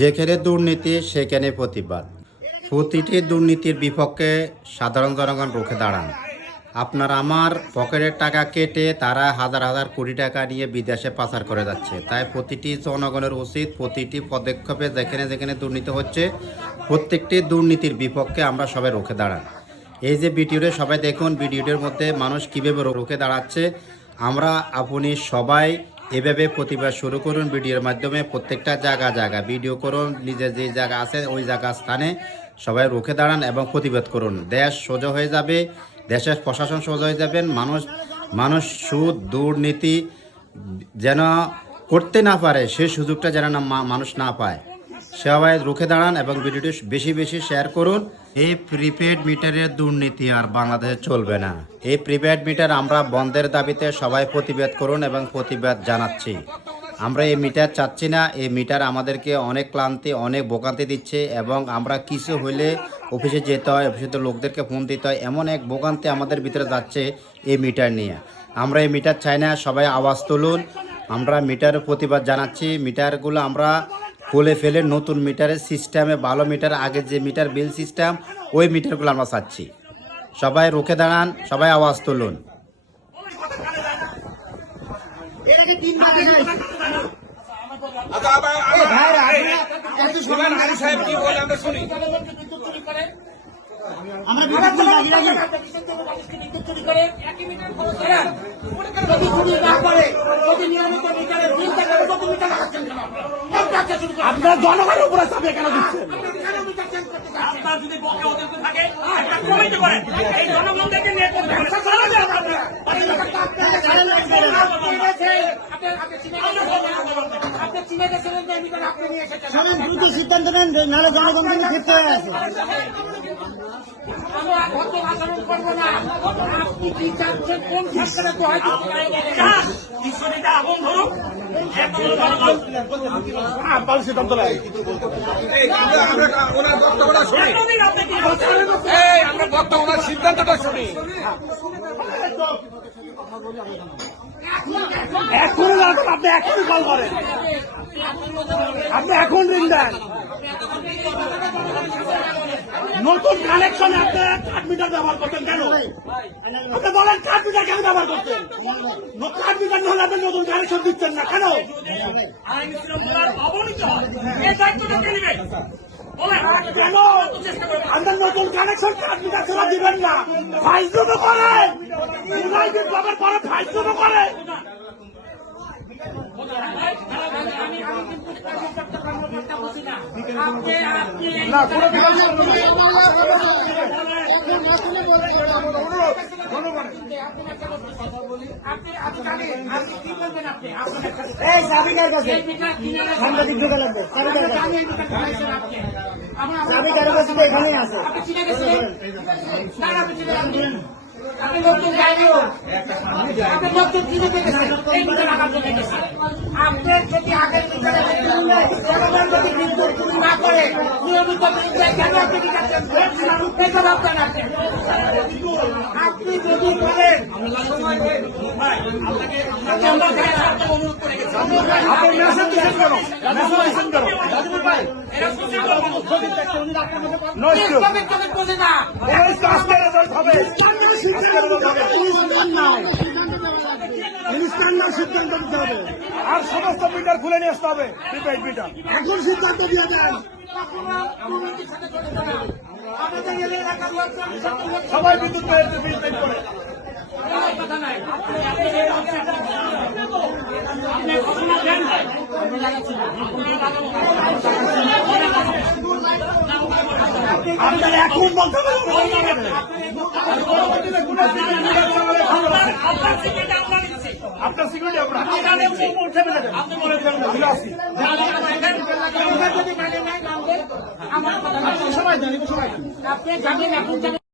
যেখানে দুর্নীতি, সেখানে প্রতিবাদ। প্রতিটি দুর্নীতির বিপক্ষে সাধারণ জনগণ রুখে দাঁড়ান। আপনার আমার পকেটের টাকা কেটে তারা হাজার হাজার কোটি টাকা নিয়ে বিদেশে পাচার করে যাচ্ছে। তাই প্রতিটি জনগণের উচিত প্রতিটি পদক্ষেপে যেখানে যেখানে দুর্নীতি হচ্ছে, প্রত্যেকটি দুর্নীতির বিপক্ষে আমরা সবাই রুখে দাঁড়ান। এই যে ভিডিওটা সবাই দেখুন, ভিডিওটির মধ্যে মানুষ কীভাবে রুখে দাঁড়াচ্ছে, আমরা আপনি সবাই এভাবে প্রতিবাদ শুরু করুন ভিডিওর মাধ্যমে। প্রত্যেকটা জায়গা জায়গা। ভিডিও করুন, নিজের যে জায়গা আছে, ওই জায়গা স্থানে সবাই রুখে দাঁড়ান এবং প্রতিবাদ করুন। দেশ সোজা হয়ে যাবে, দেশের প্রশাসন সোজা হয়ে যাবেন, মানুষ মানুষ সুদ, দুর্নীতি যেন করতে না পারে, সেই সুযোগটা যেন না মানুষ না পায়। সবাই রুখে দাঁড়ান এবং ভিডিওটি বেশি বেশি শেয়ার করুন। এই প্রিপেড মিটারের দুর্নীতি আর বাংলাদেশে চলবে না। এই প্রিপেড মিটার আমরা বন্ধের দাবিতে সবাই প্রতিবাদ করুন এবং প্রতিবাদ জানাচ্ছি। আমরা এই মিটার চাচ্ছি না। এই মিটার আমাদেরকে অনেক ক্লান্তি, অনেক ভোগান্তি দিচ্ছে এবং আমরা কিছু হইলে অফিসে যেতে হয় অফিসে লোকদেরকে ফোন দিতে হয়। এমন এক ভোগান্তি আমাদের ভিতরে যাচ্ছে এই মিটার নিয়ে। আমরা এই মিটার চাই না, সবাই আওয়াজ তুলুন। আমরা মিটারের প্রতিবাদ জানাচ্ছি। মিটারগুলো আমরা খুলে ফেলে নতুন মিটারের সিস্টেমে ভালো মিটার আগে যে মিটার বিল সিস্টেম ওই মিটারগুলো আমরা চাচ্ছি সবাই রুখে দাঁড়ান, সবাই আওয়াজ তুলুন। আমরা- আপনার জনগণের উপরে চাপে কেন দিচ্ছেন? আপনার যদি পক্ষে অযোগ্য থাকে একটা কমিটি করেন। এই জনগণদেরকে নিয়ে সবাই দ্রুত সিদ্ধান্ত নেন নাহলে জনগণ কিন্তু হয়ে আছে আপনি কি চাচ্ছেন? কোন সরকারে তো হয়তো বিশ্বজিতে আগুন ধরুক। এখন জনগণ। আপনার সিদ্ধান্ত নেয় কিন্তু আমরা ওনার বক্তব্যটা শুনি। এখনই আপনি কি বলছেন এই আমরা বক্তব্য ওনার সিদ্ধান্তটা শুনি। এখনই দরকার আপনি এখনই কল করেন। আপনি এখন ঋণ দেন। নতুন কানেকশনে আপনি কাঠ মিটার ব্যবহার করতেন কেন? আপনি বলেন কাঠ মিটার কেন ব্যবহার করতেন কাঠ মিটার না হলে আপনি নতুন কানেকশন দিচ্ছেন না কেন? আইন শৃঙ্খলার অবনীত এই দায়িত্বটা কে নেবে? কেন? আপনার নতুন কানেকশন কাঠ মিটার ছাড়া দিবেন না। করেন। ইউনাইটেড ক্লাবের পরে আপনি না কোনো আপনার কাছে। কাছে। এখানেই আছে। আপনি নতুন আপনি নতুন কিনে এই না সিদ্ধান্ত দিতে হবে। আর সমস্ত মিটার খুলে নিয়ে আসতে হবে। এখন সিদ্ধান্ত দিয়ে দেন। সবাই বিদ্যুৎ বিল পে করে। কথা নাই আপনি ঘোষণা দেন নাই আপনার এখন আপনার সিকিউরিটি আপনার সিকিউরিটি আপনার আপনি বলে ফেলবেন যদি মানে নাই